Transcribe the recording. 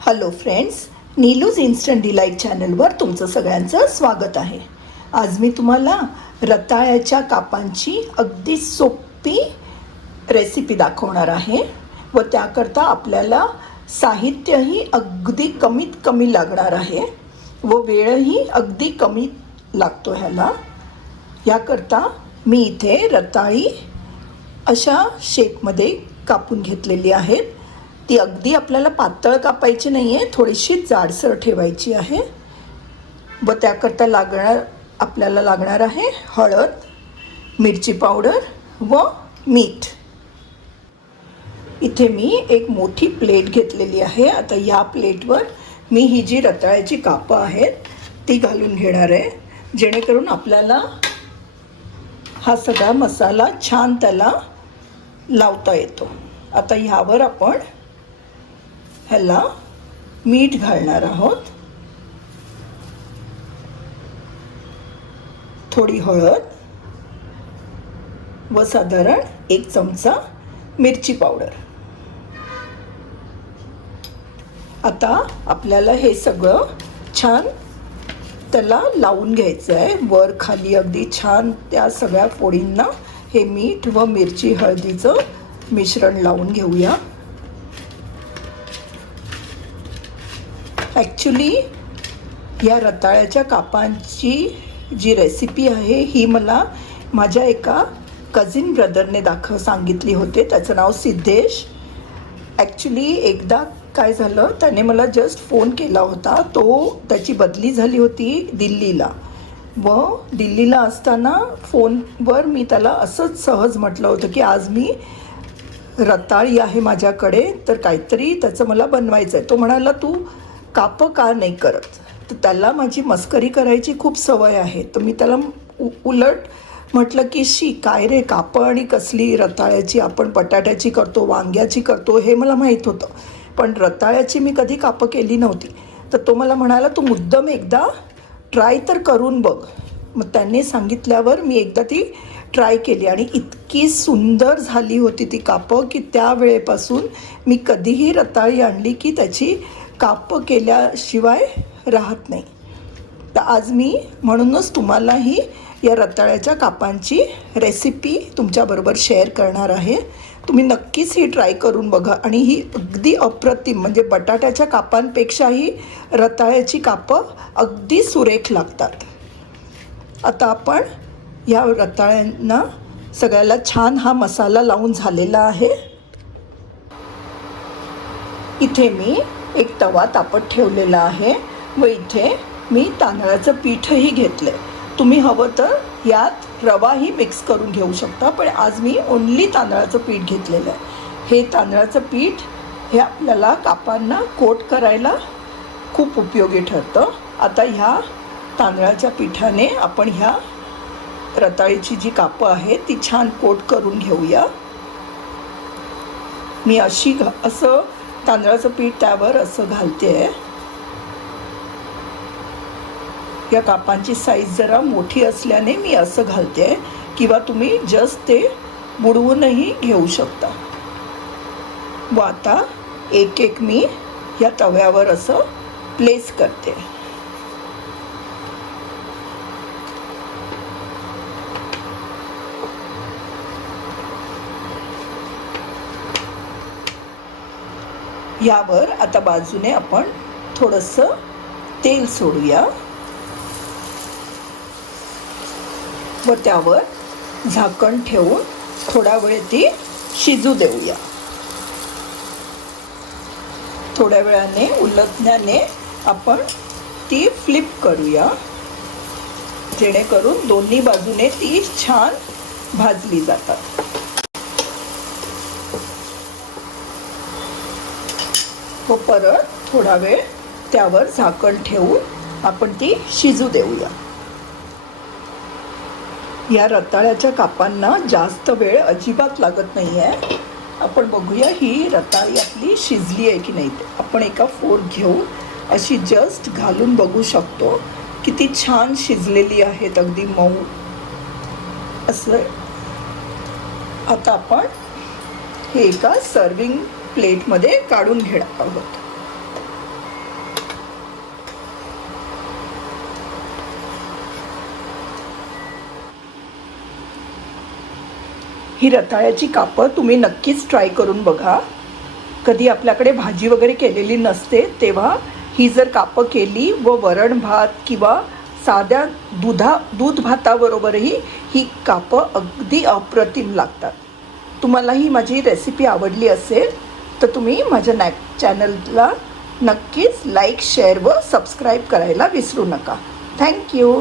Hello friends, नीलूज instant delight चॅनलवर तुमचं सगळ्यांचं स्वागत आहे. आज मी तुम्हाला रताळ्याच्या कापांची अगदी सोपी रेसिपी दाखवणार आहे व त्याकरता आपल्याला साहित्यही अगदी कमीत कमी लागणार आहे व वेळही अगदी कमी लागतो ह्याला. याकरता मी इथे रताळी अशा शेपमध्ये कापून घेतलेली आहेत. ती अगदी आपल्याला पातळ कापायची नाही आहे, थोडीशी जाडसर ठेवायची आहे व त्याकरता आपल्याला लागणार आहे हळद, मिरची पावडर व मीठ. इथे मी एक मोठी प्लेट घेतलेली आहे. आता या प्लेटवर मी ही जी रताळ्याची कापं आहेत ती घालून घेणार आहे, जेणेकरून आपल्याला हा सगळा मसाला छान त्याला लावता येतो. आता ह्यावर आपण ह्याला मीठ घालणार आहोत, थोडी हळद व साधारण 1 चमचा मिरची पावडर. आता आपल्याला हे सगळं छान त्याला लावून घ्यायचं आहे. वर खाली अगदी छान त्या सगळ्या फोडींना हे मीठ व मिरची हळदीचं मिश्रण लावून घेऊया. ॲक्च्युली या रताळ्याच्या कापांची जी रेसिपी आहे ही मला माझ्या एका कझिन ब्रदरने सांगितली होते. त्याचं नाव सिद्धेश. ॲक्च्युली एकदा काय झालं, त्याने मला जस्ट फोन केला होता. त्याची बदली झाली होती दिल्लीला व दिल्लीला असताना फोनवर मी त्याला असंच सहज म्हटलं होतं की आज मी रताळी आहे माझ्याकडे, तर काहीतरी त्याचं मला बनवायचं आहे. तो म्हणाला तू कापं का नाही करत. तर त्याला माझी मस्करी करायची खूप सवय आहे. तर मी त्याला उलट म्हटलं की काय रे, कापं आणि कसली रताळ्याची, आपण बटाट्याची करतो, वांग्याची करतो हे मला माहीत होतं, पण रताळ्याची मी कधी कापं केली नव्हती. तर तो मला म्हणाला तू मुद्दाम एकदा ट्राय तर करून बघ. मग त्यांनी सांगितल्यावर मी एकदा ती ट्राय केली आणि इतकी सुंदर झाली होती ती कापं की त्यावेळेपासून मी कधीही रताळी आणली की त्याची कापं केल्याशिवाय राहत नाही. तर आज मी म्हणूनच तुम्हालाही या रताळ्याच्या कापांची रेसिपी तुमच्याबरोबर शेअर करणार आहे. तुम्ही नक्कीच ही ट्राय करून बघा आणि ही अगदी अप्रतिम, म्हणजे बटाट्याच्या कापांपेक्षाही रताळ्याची कापं अगदी सुरेख लागतात. आता आपण या रताळ्यांना सगळ्याला छान हा मसाला लावून झालेला आहे. इथे मी एक तवा तापत ठेवलेला आहे व इथे मी तांदळाचं पीठही घेतलं आहे. तुम्ही हवं तर यात रवाही मिक्स करून घेऊ शकता, पण आज मी ओन्ली तांदळाचं पीठ घेतलेलं आहे. हे तांदळाचं पीठ हे आपल्याला कापांना कोट करायला खूप उपयोगी ठरतं. आता ह्या तांदळाच्या पीठाने आपण ह्या रताळीची जी कापं आहेत ती छान कोट करून घेऊया. मी असं तांदळाचं पीठ त्यावर असं घालते आहे. या कापांची साईज जरा मोठी असल्याने मी असं घालते आहे, किंवा तुम्ही जस्ट ते बुडवूनही घेऊ शकता. व आता एक एक मी या तव्यावर असं प्लेस करते. यावर आता बाजूने आपण थोडंसं तेल सोडूया व त्यावर झाकण ठेवून थोडा वेळ ती शिजू देऊया. थोड्या वेळाने उलटण्याने आपण ती फ्लिप करूया, जेणेकरून दोन्ही बाजूने ती छान भाजली जातात. व परत थोडा वेळ त्यावर झाकण ठेवून आपण ती शिजू देऊया. या रताळ्याच्या कापांना जास्त वेळ अजिबात लागत नाही आहे. आपण बघूया ही रताळी आपली शिजली आहे की नाही. आपण एका फोर्क घेऊन अशी जस्ट घालून बघू शकतो किती छान शिजलेली आहेत, अगदी मऊ असं. आता आपण हे एका सर्विंग प्लेटमध्ये काढून घेणार आहोत. ही रताळ्याची कापं तुम्ही नक्कीच ट्राय करून बघा. कधी आपल्याकडे भाजी वगैरे केलेली नसते तेव्हा ही जर कापं केली व वरण भात किंवा साध्या दूध भाताबरोबरही ही कापं अगदी अप्रतिम लागतात. तुम्हाला ही माझी रेसिपी आवडली असेल तर तुम्ही माझ्या चॅनलला नक्कीच लाईक, शेअर व सबस्क्राईब करायला विसरू नका. थँक्यू.